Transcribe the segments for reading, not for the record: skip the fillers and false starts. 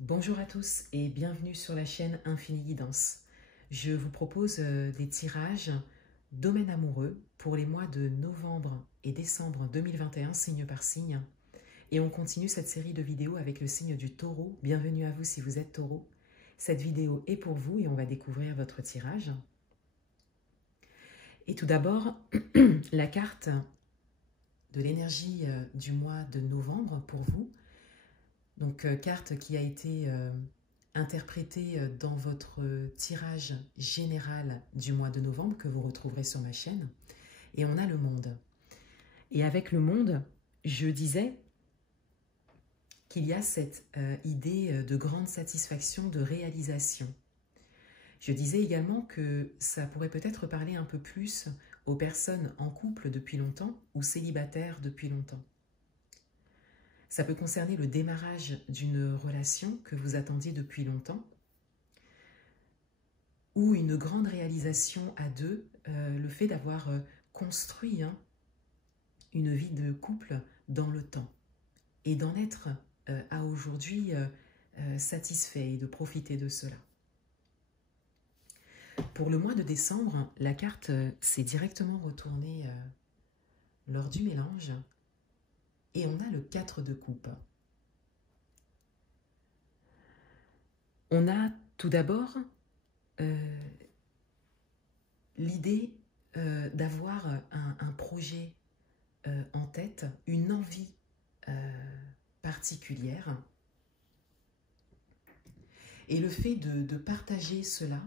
Bonjour à tous et bienvenue sur la chaîne Infini Guidance. Je vous propose des tirages domaine amoureux pour les mois de novembre et décembre 2021, signe par signe. Et on continue cette série de vidéos avec le signe du taureau. Bienvenue à vous si vous êtes taureau. Cette vidéo est pour vous et on va découvrir votre tirage. Et tout d'abord, la carte de l'énergie du mois de novembre pour vous. Donc, carte qui a été interprétée dans votre tirage général du mois de novembre que vous retrouverez sur ma chaîne. Et on a le monde. Et avec le monde, je disais qu'il y a cette idée de grande satisfaction, de réalisation. Je disais également que ça pourrait peut-être parler un peu plus aux personnes en couple depuis longtemps ou célibataires depuis longtemps. Ça peut concerner le démarrage d'une relation que vous attendiez depuis longtemps ou une grande réalisation à deux, le fait d'avoir construit une vie de couple dans le temps et d'en être à aujourd'hui satisfait et de profiter de cela. Pour le mois de décembre, la carte s'est directement retournée lors du mélange. Et on a le 4 de coupe. On a tout d'abord l'idée d'avoir un projet en tête, une envie particulière. Et le fait de partager cela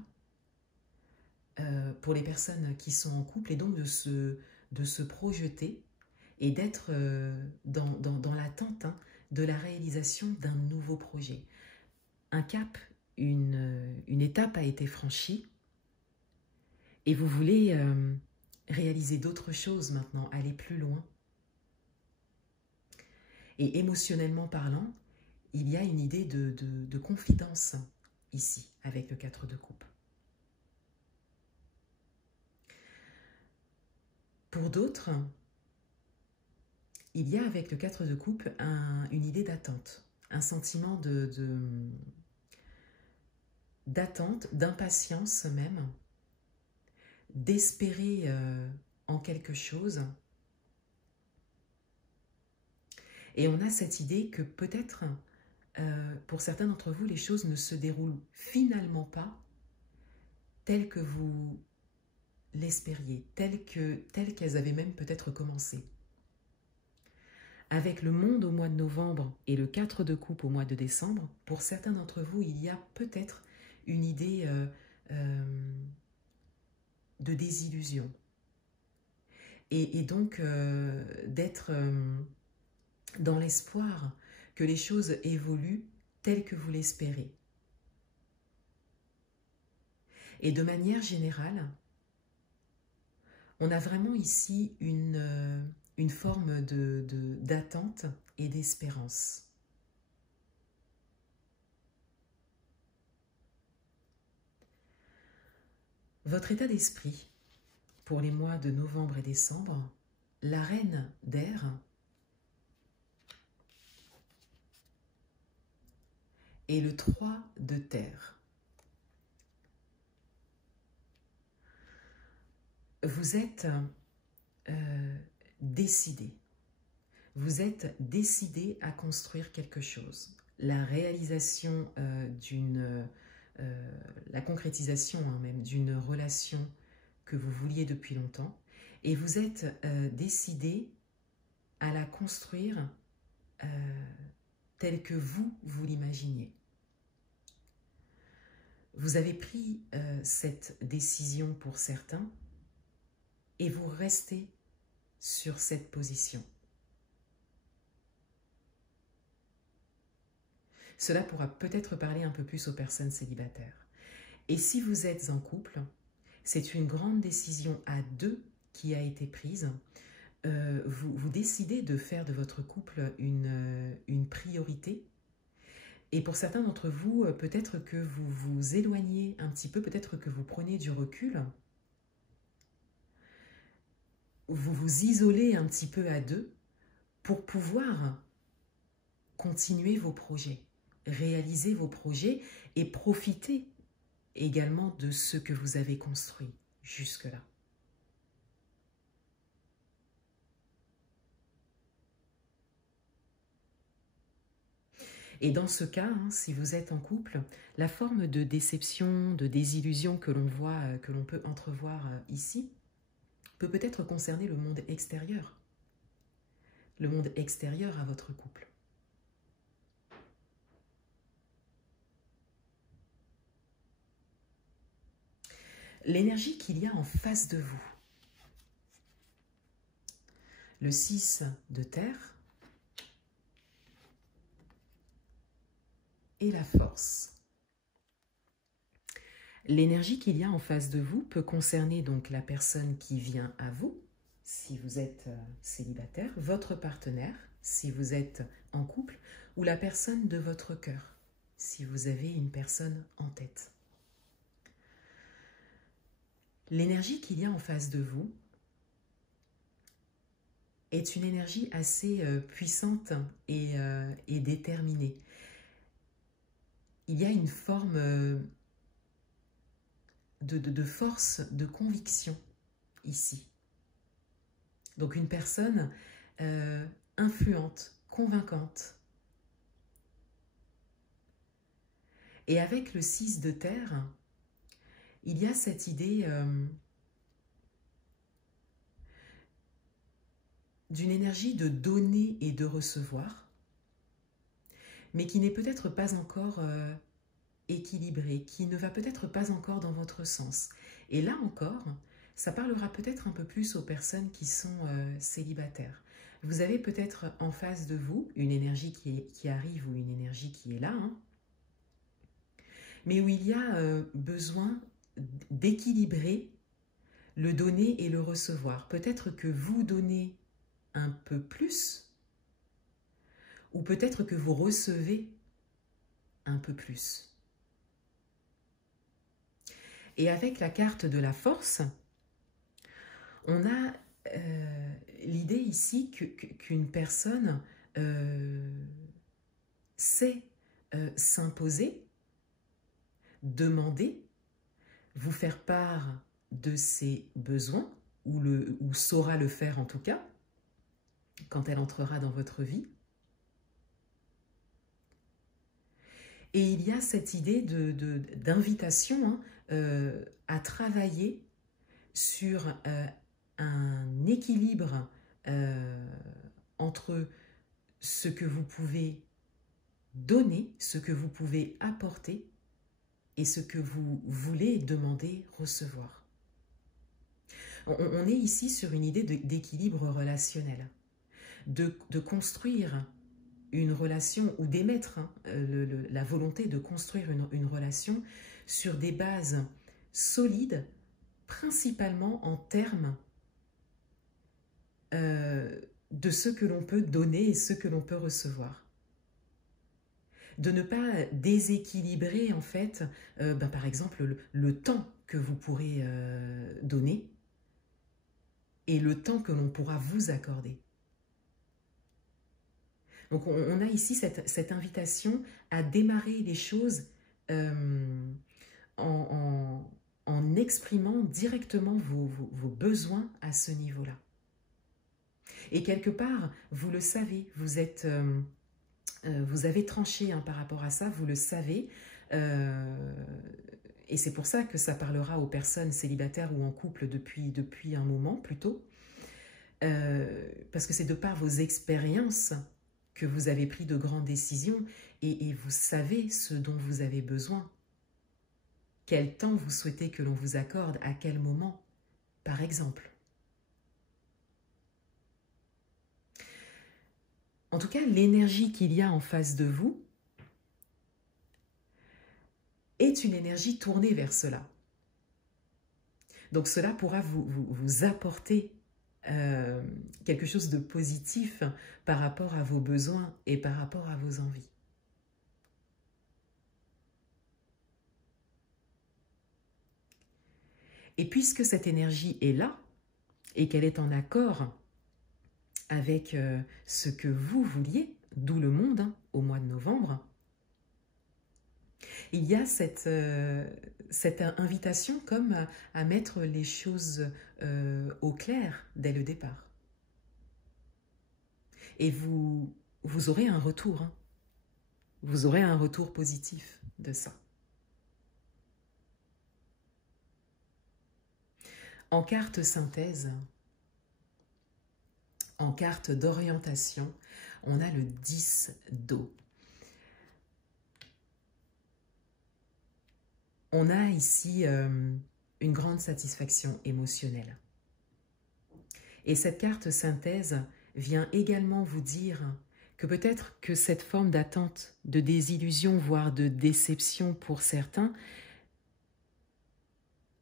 pour les personnes qui sont en couple et donc de se projeter et d'être dans l'attente de la réalisation d'un nouveau projet. Un cap, une étape a été franchie et vous voulez réaliser d'autres choses maintenant, aller plus loin. Et émotionnellement parlant, il y a une idée de confidence ici avec le 4 de coupe. Pour d'autres, il y a avec le 4 de coupe une idée d'attente, un sentiment d'attente, d'impatience même, d'espérer en quelque chose. Et on a cette idée que peut-être, pour certains d'entre vous, les choses ne se déroulent finalement pas telles que vous l'espériez, telles qu'elles avaient même peut-être commencé. Avec le monde au mois de novembre et le 4 de coupe au mois de décembre, pour certains d'entre vous, il y a peut-être une idée de désillusion. Et donc d'être dans l'espoir que les choses évoluent telles que vous l'espérez. Et de manière générale, on a vraiment ici une forme d'attente et d'espérance. Votre état d'esprit pour les mois de novembre et décembre, la reine d'air et le 3 de terre. Vous êtes décidé. Vous êtes décidé à construire quelque chose. La réalisation la concrétisation même d'une relation que vous vouliez depuis longtemps. Et vous êtes décidé à la construire telle que vous l'imaginiez. Vous avez pris cette décision pour certains et vous restez sur cette position. Cela pourra peut-être parler un peu plus aux personnes célibataires. Et si vous êtes en couple, c'est une grande décision à deux qui a été prise. Vous décidez de faire de votre couple une priorité. Et pour certains d'entre vous, peut-être que vous vous éloignez un petit peu, peut-être que vous prenez du recul. Vous vous isolez un petit peu à deux pour pouvoir continuer vos projets. réaliser vos projets et profiter également de ce que vous avez construit jusque-là. Et dans ce cas, hein, si vous êtes en couple, la forme de déception, de désillusion que l'on voit, que l'on peut entrevoir ici, peut peut-être concerner le monde extérieur à votre couple. L'énergie qu'il y a en face de vous, le 6 de terre et la force. L'énergie qu'il y a en face de vous peut concerner donc la personne qui vient à vous, si vous êtes célibataire, votre partenaire, si vous êtes en couple, ou la personne de votre cœur, si vous avez une personne en tête. L'énergie qu'il y a en face de vous est une énergie assez puissante et déterminée. Il y a une forme de force, de conviction ici. Donc une personne influente, convaincante. Et avec le 6 de terre, il y a cette idée d'une énergie de donner et de recevoir, mais qui n'est peut-être pas encore équilibrée, qui ne va peut-être pas encore dans votre sens. Et là encore, ça parlera peut-être un peu plus aux personnes qui sont célibataires. Vous avez peut-être en face de vous une énergie qui arrive ou une énergie qui est là, hein, mais où il y a besoin d'équilibrer le donner et le recevoir. Peut-être que vous donnez un peu plus, ou peut-être que vous recevez un peu plus. Et avec la carte de la force, on a l'idée ici qu'une personne sait s'imposer, demander, vous faire part de ses besoins, ou saura le faire en tout cas, quand elle entrera dans votre vie. Et il y a cette idée d'invitation à travailler sur un équilibre entre ce que vous pouvez donner, ce que vous pouvez apporter et ce que vous voulez demander, recevoir. On est ici sur une idée d'équilibre relationnel, de construire une relation ou d'émettre la volonté de construire une relation sur des bases solides, principalement en termes de ce que l'on peut donner et ce que l'on peut recevoir. De ne pas déséquilibrer en fait, par exemple, le temps que vous pourrez donner et le temps que l'on pourra vous accorder. Donc on a ici cette invitation à démarrer les choses en exprimant directement vos besoins à ce niveau-là. Et quelque part, vous le savez, vous avez tranché par rapport à ça, vous le savez, et c'est pour ça que ça parlera aux personnes célibataires ou en couple depuis un moment plutôt, parce que c'est de par vos expériences que vous avez pris de grandes décisions et vous savez ce dont vous avez besoin. Quel temps vous souhaitez que l'on vous accorde, à quel moment, par exemple. En tout cas, l'énergie qu'il y a en face de vous est une énergie tournée vers cela. Donc cela pourra vous apporter quelque chose de positif par rapport à vos besoins et par rapport à vos envies. Et puisque cette énergie est là et qu'elle est en accord avec ce que vous vouliez, d'où le monde au mois de novembre, Il y a cette invitation comme à mettre les choses au clair dès le départ. Et vous aurez un retour, hein. Vous aurez un retour positif de ça. En carte synthèse, en carte d'orientation, on a le 10 d'eau. On a ici une grande satisfaction émotionnelle. Et cette carte synthèse vient également vous dire que peut-être que cette forme d'attente, de désillusion, voire de déception pour certains,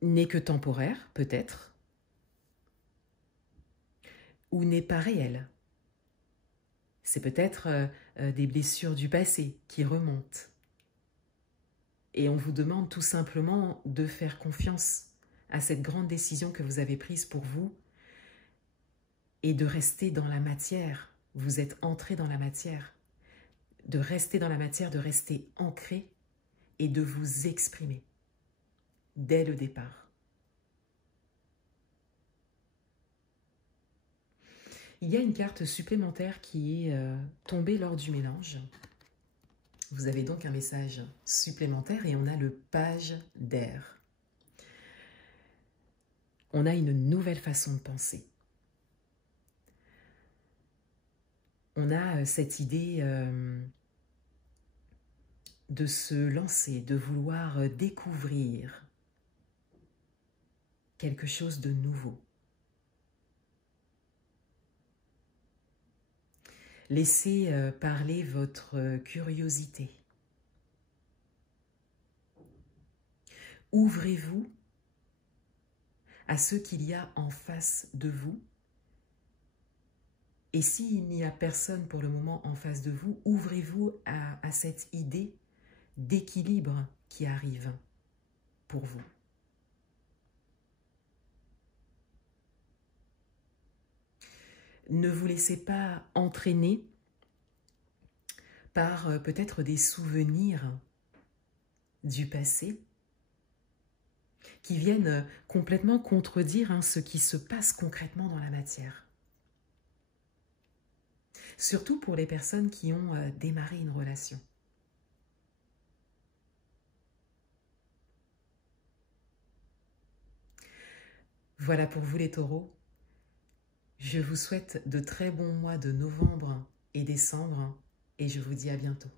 n'est que temporaire, peut-être, ou n'est pas réelle. C'est peut-être des blessures du passé qui remontent. Et on vous demande tout simplement de faire confiance à cette grande décision que vous avez prise pour vous et de rester dans la matière. Vous êtes entré dans la matière. De rester dans la matière, de rester ancré et de vous exprimer dès le départ. Il y a une carte supplémentaire qui est tombée lors du mélange. Vous avez donc un message supplémentaire et on a le page d'air. On a une nouvelle façon de penser. On a cette idée de se lancer, de vouloir découvrir quelque chose de nouveau. Laissez parler votre curiosité. Ouvrez-vous à ce qu'il y a en face de vous. Et s'il n'y a personne pour le moment en face de vous, ouvrez-vous à cette idée d'équilibre qui arrive pour vous. Ne vous laissez pas entraîner par peut-être des souvenirs du passé qui viennent complètement contredire ce qui se passe concrètement dans la matière. Surtout pour les personnes qui ont démarré une relation. Voilà pour vous les taureaux. Je vous souhaite de très bons mois de novembre et décembre et je vous dis à bientôt.